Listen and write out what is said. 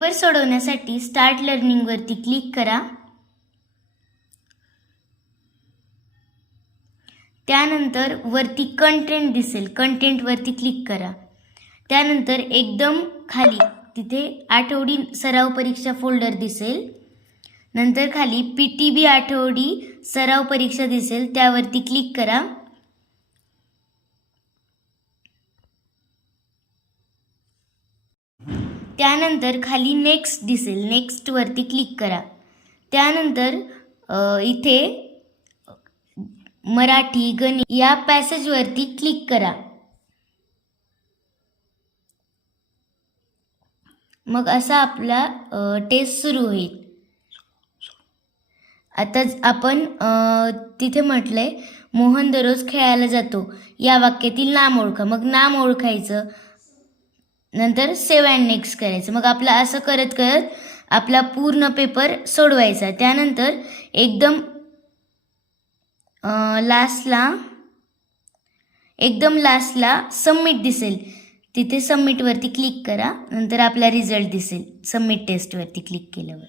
Paper सोडवण्यासाठी start learning वरती click करा. त्यानंतर वरती कंटेंट दिसेल, कंटेंट वरती क्लिक करा. त्यानंतर एकदम खाली तिथे आठवडी सराव परीक्षा फोल्डर दिसेल. नंतर खाली PTB आठवडी सराव परीक्षा दिसेल, त्यावरती क्लिक करा. त्यानंतर खाली नेक्स्ट दिसेल, नेक्स्ट वरती क्लिक करा. त्यानंतर इथे मराठी गणित या पॅसेज वरती क्लिक करा. मग असा आपला टेस्ट सुरू होईल. आता आपण तिथे म्हटलंय मोहन दररोज खेळायला जातो, या वाक्यातील नाम ओळखा. मग नाम ओळखायचं, नंतर सेव्ह अँड नेक्स्ट करायचं. मग आपला असं करत करत आपला पूर्ण पेपर सोडवायचा. त्यानंतर एकदम लास्टला सबमिट दिसेल, तिथे सबमिटवरती क्लिक करा. नंतर आपला रिझल्ट दिसेल सबमिट टेस्टवरती क्लिक केल्यावर.